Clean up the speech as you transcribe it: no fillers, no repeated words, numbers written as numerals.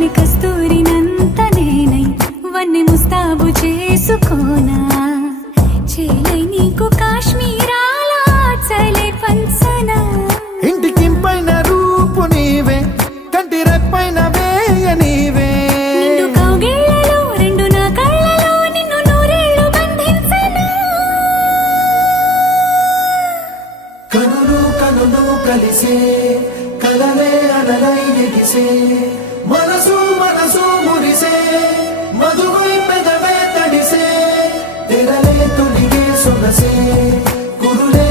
కన్ని కస్తూరినంత నేనై వన్నె ముస్తాబు చేసుకోనా చేలై నీకు కాశ్మీరాల చలే పంచనా ఇంటికింపైన రూపు నీవే కంటి రెప్పైన వేయ నీవే నిండు కౌగిళ్ళలో రెండు నా కళ్ళలో నిన్ను నూరేళ్ళు బంధించనా కనులు కనులు కలిసే కలలే అలలై ఎగిసే మనసు మనసు మురిసే మధువై పెదవే తడిసే తెరలే తొలిగే సొగసే కురులే